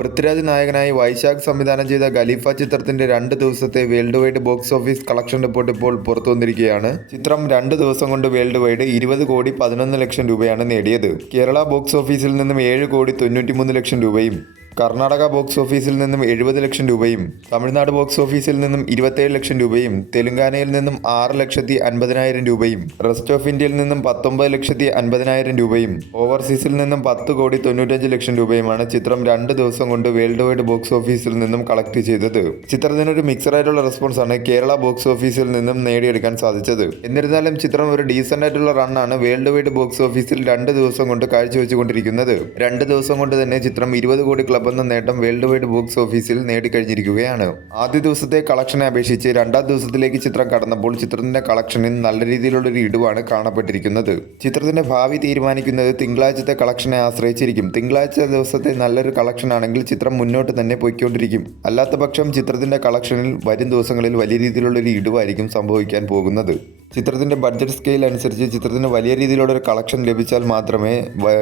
പൃഥ്വിരാജ് നായകനായി വൈശാഖ് സംവിധാനം ചെയ്ത ഖലീഫ ചിത്രത്തിന്റെ 2 ദിവസത്തെ world wide box office collection report ഇപ്പോൾ പുറത്തു വന്നിരിക്കുകയാണ്. ചിത്രം 2 ദിവസം കൊണ്ട് വേൾഡ് വൈഡ് 20,11,00,000 രൂപയാണ് നേടിയത്. കേരള ബോക്സ് ഓഫീസിൽ നിന്നും 7,93,00,000 രൂപയും, കർണാടക ബോക്സ് ഓഫീസിൽ നിന്നും 70 ലക്ഷം രൂപയും, തമിഴ്നാട് ബോക്സ് ഓഫീസിൽ നിന്നും 27 ലക്ഷം രൂപയും, തെലുങ്കാനയിൽ നിന്നും 6,50,000 രൂപയും, റെസ്റ്റ് ഓഫ് ഇന്ത്യയിൽ നിന്നും 19,50,000 രൂപയും, ഓവർസീസിൽ നിന്നും 10,95,00,000 രൂപയുമാണ് ചിത്രം 2 ദിവസം കൊണ്ട് വേൾഡ് വൈഡ് ബോക്സ് ഓഫീസിൽ നിന്നും കളക്ട് ചെയ്തത്. ചിത്രത്തിനൊരു മിക്സഡായിട്ടുള്ള റെസ്പോൺസാണ് കേരള ബോക്സ് ഓഫീസിൽ നിന്നും നേടിയെടുക്കാൻ സാധിച്ചത്. എന്നിരുന്നാലും ചിത്രം ഒരു ഡീസൻ്റ് ആയിട്ടുള്ള റണ്ണാണ് വേൾഡ് വൈഡ് ബോക്സ് ഓഫീസിൽ 2 ദിവസം കൊണ്ട് കാഴ്ചവെച്ചുകൊണ്ടിരിക്കുന്നത്. 2 ദിവസം കൊണ്ട് തന്നെ ചിത്രം 20 കോടി ക്ലബ് എന്ന നേട്ടം വേൾഡ് വൈഡ് ബോക്സ് ഓഫീസിൽ നേടിക്കഴിഞ്ഞിരിക്കുകയാണ്. ആദ്യ ദിവസത്തെ കളക്ഷനെ അപേക്ഷിച്ച് 2ാം ദിവസത്തിലേക്ക് ചിത്രം കടന്നപ്പോൾ ചിത്രത്തിന്റെ കളക്ഷനിൽ നല്ല രീതിയിലുള്ളൊരു ഇടിവാണ് കാണപ്പെട്ടിരിക്കുന്നത്. ചിത്രത്തിന്റെ ഭാവി തീരുമാനിക്കുന്നത് തിങ്കളാഴ്ചത്തെ കളക്ഷനെ ആശ്രയിച്ചിരിക്കും. തിങ്കളാഴ്ച ദിവസത്തെ നല്ലൊരു കളക്ഷൻ ആണെങ്കിൽ ചിത്രം മുന്നോട്ട് തന്നെ പോയിക്കൊണ്ടിരിക്കും. അല്ലാത്ത പക്ഷം ചിത്രത്തിന്റെ കളക്ഷനിൽ വരും ദിവസങ്ങളിൽ വലിയ രീതിയിലുള്ളൊരു ഇടിവായിരിക്കും സംഭവിക്കാൻ പോകുന്നത്. ചിത്രത്തിന്റെ ബഡ്ജറ്റ് സ്കെയിൽ അനുസരിച്ച് ചിത്രത്തിന് വലിയ രീതിയിലുള്ളൊരു കളക്ഷൻ ലഭിച്ചാൽ മാത്രമേ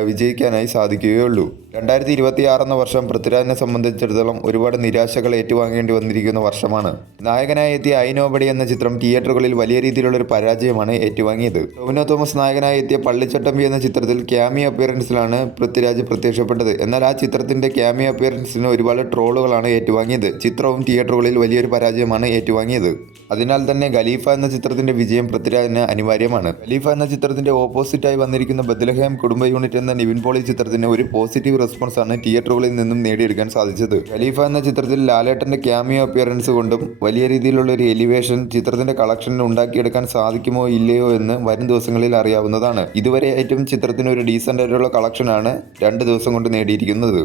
വിജയിക്കാനായി സാധിക്കുകയുള്ളൂ. 2026 എന്ന വർഷം പൃഥ്വിരാജിനെ സംബന്ധിച്ചിടത്തോളം ഒരുപാട് നിരാശകൾ ഏറ്റുവാങ്ങേണ്ടി വന്നിരിക്കുന്ന വർഷമാണ്. നായകനായി എത്തിയ ഐ നോബഡി എന്ന ചിത്രം തിയേറ്ററുകളിൽ വലിയ രീതിയിലുള്ളൊരു പരാജയമാണ് ഏറ്റുവാങ്ങിയത്. ടൊവിനോ തോമസ് നായകനായി എത്തിയ പള്ളിച്ചട്ടമ്പി എന്ന ചിത്രത്തിൽ ക്യാമിയോ അപ്പിയറൻസിലാണ് പൃഥ്വിരാജ് പ്രത്യക്ഷപ്പെട്ടത്. എന്നാൽ ആ ചിത്രത്തിന്റെ ക്യാമിയോ അപ്പിയറൻസിന് ഒരുപാട് ട്രോളുകളാണ് ഏറ്റുവാങ്ങിയത്. ചിത്രവും തിയേറ്ററുകളിൽ വലിയൊരു പരാജയമാണ് ഏറ്റുവാങ്ങിയത്. അതിനാൽ തന്നെ ഖലീഫ എന്ന ചിത്രത്തിന്റെ വിജയം പൃഥ്വിരാജിന് അനിവാര്യമാണ്. ഖലീഫ എന്ന ചിത്രത്തിന്റെ ഓപ്പോസിറ്റായി വന്നിരിക്കുന്ന ബത്ലഹേം കുടുംബ യൂണിറ്റ് എന്ന നിവിൻ പോളി ചിത്രത്തിന് ഒരു പോസിറ്റീവ് റെസ്പോൺസ് ആണ് തിയേറ്ററുകളിൽ നിന്നും നേടിയെടുക്കാൻ സാധിച്ചത്. ഖലീഫ എന്ന ചിത്രത്തിൽ ലാലേട്ടന്റെ ക്യാമിയോ അപ്പിയറൻസ് കൊണ്ടും വലിയ രീതിയിലുള്ള ഒരു എലിവേഷൻ ചിത്രത്തിന്റെ കളക്ഷനിൽ ഉണ്ടാക്കിയെടുക്കാൻ സാധിക്കുമോ ഇല്ലയോ എന്ന് വരും ദിവസങ്ങളിൽ അറിയാവുന്നതാണ്. ഇതുവരെയായിട്ടും ചിത്രത്തിന് ഒരു ഡീസൻ്റ് ആയിട്ടുള്ള കളക്ഷനാണ് 2 ദിവസം കൊണ്ട് നേടിയിരിക്കുന്നത്.